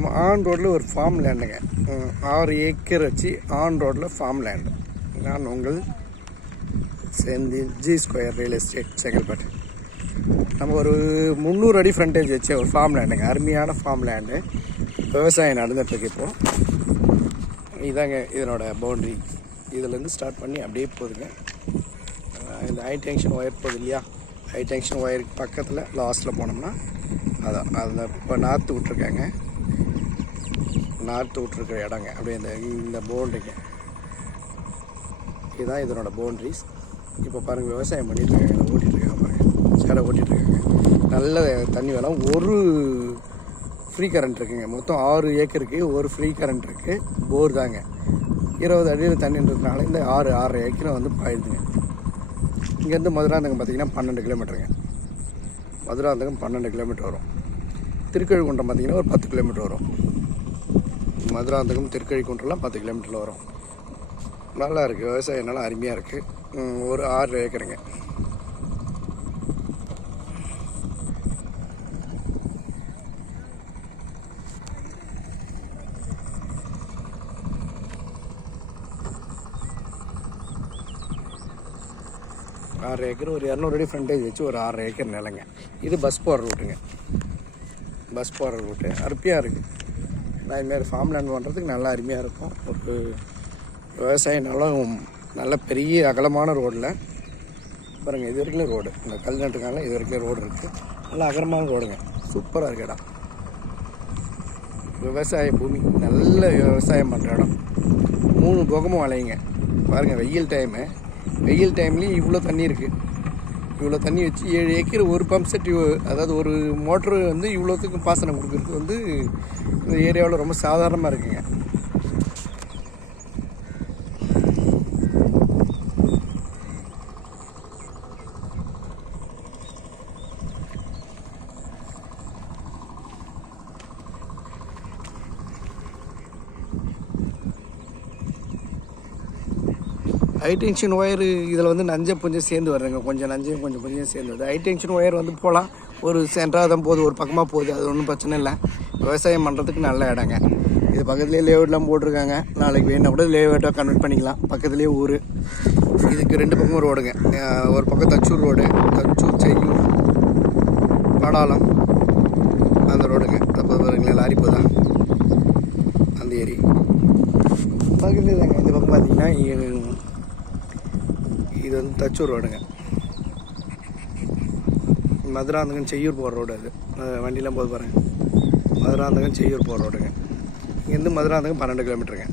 நம்ம ஆன் ரோட்டில் ஒரு ஃபார்ம் லேண்டுங்க, 6 ஏக்கர் வச்சு ஆன் ரோட்டில் ஃபார்ம் லேண்டு. நான் உங்கள் Senthil G square real estate Chengalpattu. நம்ம ஒரு 300 அடி ஃப்ரண்டேஜ் வச்சு ஒரு ஃபார்ம் லேண்டுங்க, அருமையான ஃபார்ம் லேண்டு. விவசாயம் நடந்துகிட்ருக்கு. இப்போது இதாங்க இதனோட பவுண்ட்ரி. இதிலேருந்து ஸ்டார்ட் பண்ணி அப்படியே போகுதுங்க. இந்த ஹை டென்ஷன் ஒயர் போகுது இல்லையா, ஹை டென்ஷன் ஒயருக்கு பக்கத்தில் லாஸ்ட்டில் போனோம்னா அதான் அதில் இப்போ நாற்று விட்ருக்காங்க. நாற்று விட்ருக்கிற இடங்க அப்படியே இந்த பவுண்ட்ரிங்க. இதுதான் இதனோட பவுண்ட்ரிஸ். இப்போ பாருங்கள், விவசாயம் பண்ணிகிட்ருக்காங்க, ஓட்டிகிட்ருக்காங்க பாருங்கள், சேடை ஓட்டிகிட்ருக்காங்க. நல்ல தண்ணி வேணும். ஒரு ஃப்ரீ கரண்ட் இருக்குங்க. மொத்தம் 6 ஏக்கருக்கு ஒரு ஃப்ரீ கரண்ட் இருக்குது. போர் தாங்க. 20 அடியில் தண்ணின்றதுனால இந்த 6.5 ஏக்கரை வந்து பாயுதுங்க. இங்கேருந்து மதுராந்தகம் பார்த்திங்கன்னா 12 கிலோமீட்டருங்க. மதுராந்தகம் 12 கிலோமீட்டர் வரும். திருக்கழிக்குன்றம் பார்த்திங்கன்னா ஒரு 10 கிலோமீட்டர் வரும். மதுராந்தகம் திருக்கழிக்குன்றம்லாம் 10 கிலோமீட்டரில் வரும். நல்லா இருக்குது, விவசாயம் நல்லா அருமையாக இருக்குது. ஒரு 6 ஏக்கருங்க. ஆறு ஏக்கர் ஒரு 200 அடி ஃப்ரண்டேஜ் வச்சு ஒரு 6 ஏக்கர் நிலங்க. இது பஸ் போகிற ரூட்டுங்க. பஸ் போகிற ரூட்டு அருமையாக இருக்குது. நான் இதுமாரி ஃபார்ம் லேண்ட் பண்ணுறதுக்கு நல்லா அருமையாக இருக்கும். ஒரு விவசாய நிலம், நல்ல பெரிய அகலமான ரோடில் பாருங்கள். இது வரைக்கும் ரோடு, இந்த கல் நட்டுக்கால இது வரைக்கும் ரோடு இருக்குது. நல்லா அகலமான ரோடுங்க. சூப்பராக இருக்குது இடம். விவசாய பூமி, நல்ல விவசாயம் பண்ணுற இடம். 3 பக்கமும் வளையுங்க பாருங்கள். வெயில் டைம்லேயும் இவ்வளோ தண்ணி இருக்குது. இவ்வளோ தண்ணி வச்சு 7 ஏக்கர் ஒரு பம்ப் செட், அதாவது ஒரு மோட்ரு வந்து இவ்வளோத்துக்கும் பாசனம் கொடுக்குறது வந்து இந்த ஏரியாவில் ரொம்ப சாதாரணமாக இருக்குங்க. ஹை டென்ஷன் ஒயரு இதில் வந்து நஞ்சை கொஞ்சம் சேர்ந்து வருதுங்க. கொஞ்சம் நஞ்சையும் கொஞ்சம் சேர்ந்து வருது. ஹை டென்ஷன் ஒயர் வந்து போகலாம், ஒரு சென்டராக தான் போகுது, ஒரு பக்கமாக போகுது. அது ஒன்றும் பிரச்சனை இல்லை. விவசாயம் பண்ணுறதுக்கு நல்ல இடங்க. இது பக்கத்துலேயே லேஅவுட்லாம் போட்டிருக்காங்க. நாளைக்கு வேணால் கூட லேஅவுட்டாக கன்வெர்ட் பண்ணிக்கலாம். பக்கத்துலேயே ஊர். இதுக்கு 2 பக்கமும் ரோடுங்க. ஒரு பக்கம் தச்சூர் ரோடு, தச்சூர் செய்யூர் பாடாளம் அந்த ரோடுங்க. அப்போ பாருங்களேன், லாரி போதா அந்த ஏரி பக்கத்துலேயே தாங்க. இந்த பக்கம் பார்த்திங்கன்னா இது வந்து தச்சூர் ரோடுங்க. மதுராந்தகம் செய்யூர் போகிற ரோடு. அது வண்டியெலாம் போது பாருங்கள். மதுராந்தகம் செய்யூர் போகிற ரோடுங்க. இங்கேருந்து மதுராந்தகம் 12 கிலோமீட்டருங்க.